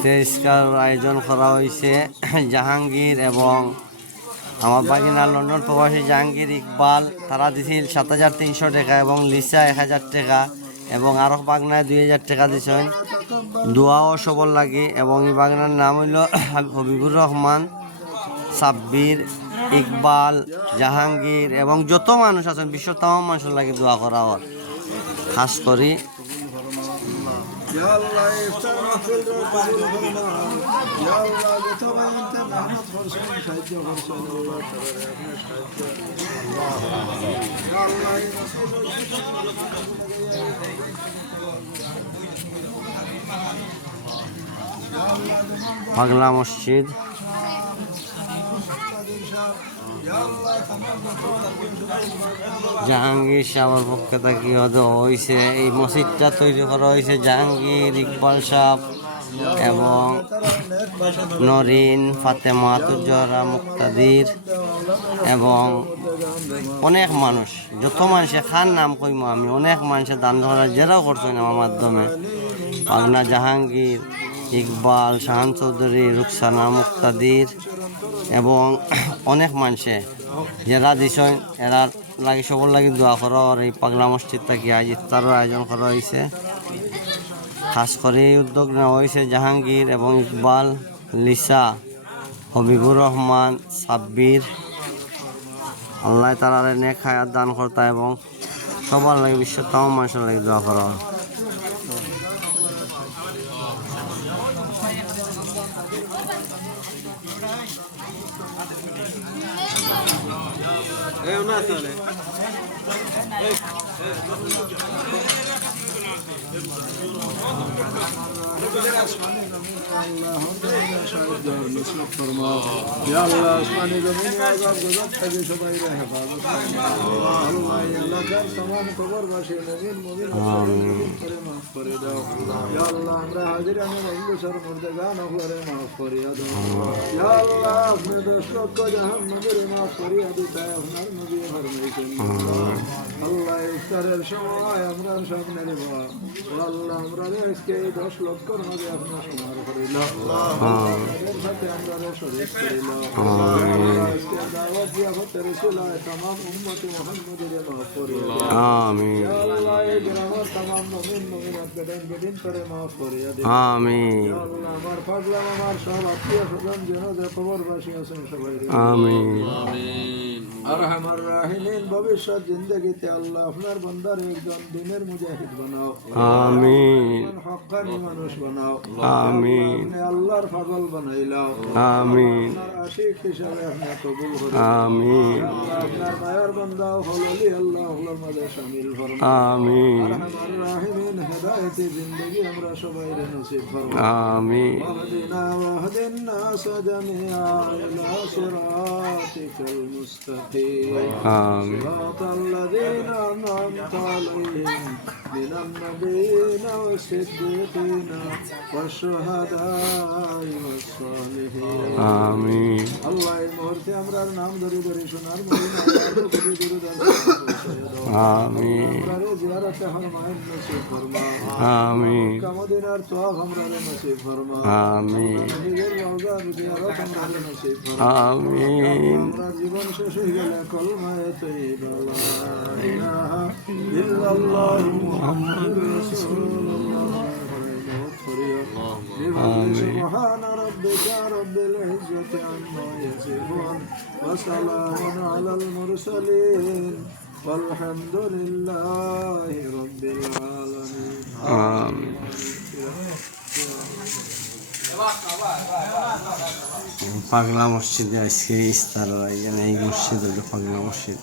স্টেজকার আয়োজন করা হয়েছে জাহাঙ্গীর এবং আমার বাগিনা লন্ডন প্রবাসী জাহাঙ্গীর ইকবাল, তারা দিছিল 7,300 টাকা এবং লিসা 1,000 টাকা এবং আরো বাগনায় 2,000 টাকা দিছেন দোয়া ও সবল লাগে। এবং এই বাগনার নাম হইল হবিবুর রহমান, সাব্বির, ইকবাল, জাহাঙ্গীর এবং যত মানুষ আছেন বিশ্ব তাম মানুষের লাগে দোয়া করা হয়। খাস করি পাগলা মসজিদ, জাহাঙ্গীর সাহেবের পক্ষে থাকি হয়েছে এই মসজিদটা তৈরি করা হয়েছে জাহাঙ্গীর, ইকবাল সাহেব এবং নরিন, ফাতেমা, তুজরা, মুক্তাদির এবং অনেক মানুষ, যত মানুষে খান নাম কইম আমি, অনেক মানুষের দান ধরা জেরাও করছেন আমার মাধ্যমে। পাগনা জাহাঙ্গীর, ইকবাল, শাহান চৌধুরী, রুকসানা, মুক্তাদির এবং অনেক মানুষে যারা দিছেন এরা লাগে সবর লাগে দোয়া করা। আর এই পাগলা মসজিদ থেকে আজ ইফতারের আয়োজন করা হয়েছে। খাস করে এই উদ্যোগ নেওয়া হয়েছে জাহাঙ্গীর এবং ইকবাল, লিসা, হবিবুর রহমান, সাব্বির, আল্লাহ তাআলার নেক হায়াত দান করতা এবং সবার লাগে বিশ্বের তাম মানুষের লাগে দোয়া করা। আল্লাহ ইফতারের সময় আমরা স্বপ্নে দেব আল্লাহ আমরা আজকে 10 লক্ষর মাঝে আপনার সমার করিল তাদের সাথে আমরা শরীক করিল আজকে দাওয়াত দিয়া হতে রসুলায় तमाम উম্মতে মুহাম্মদের মাফ করিল আমিন। আল্লাহ এই গ্রামের तमाम মুমিন মুমিনাত বেদিন বেদিন করে মাফ করিয়া দিন আমিন। আল্লাহ আমার পাগলা আমার সব আত্মীয় স্বজন যেন যে কবরবাসী আছেন সবাই আমিন আমিন। আরহামার রাহিমিন ভবিষ্যৎ জিন্দেগিতে আল্লাহ আপনার বান্দার একজন দিনের মুজাহিদ বানাও আমিন, হক্কানি মানুষ বানাও আমিন, আল্লাহর পাগল বানাইলাও আমিন, আশিক হিসাবে আপনি কবুল করুন আমিন। আপনার মায়ার বান্দা হললি আল্লাহ হলার মাঝে শামিল ফরমাও আমিন। আরহামার রাহিমিন হেদায়েতে জিন্দেগি আমরা সবাই নসিব ফরমাও আমিন। ওয়াহদিনা ওয়াহদিন নাস জামিআ ইলা সিরাতিকাল মুস্তাকিম আমিন। صراط الذين أنعمت عليهم من النبيين والصديقين والشهداء والصالحين آمين। الله মুহূর্তে আমরার নাম ধরে ধরে সোনার মদিনা আল্লাহর কোটি দরুদ আমিন। আমরার জিয়ারতে হরমায় নসিব ফরমা আমিন। কামদিনার তোয়াব আমরার নসিব ফরমা আমিন। নিজের রওজা জিয়ারত আমরার নসিব ফরমা আমিন। আমরা জীবন শেষ হয়ে গেলে কলমায়ে তৈয়বা লা ইলাহা ইল্লাল্লাহ মুহাম্মাদুর রাসূলুল্লাহ سبحان ربك رب العزة عما يصفون وسلام على المرسلين والحمد لله رب العالمين آمين। পাগলা মসজিদে আজকে ইফতার এই মসজিদ হলো পাগলা মসজিদ।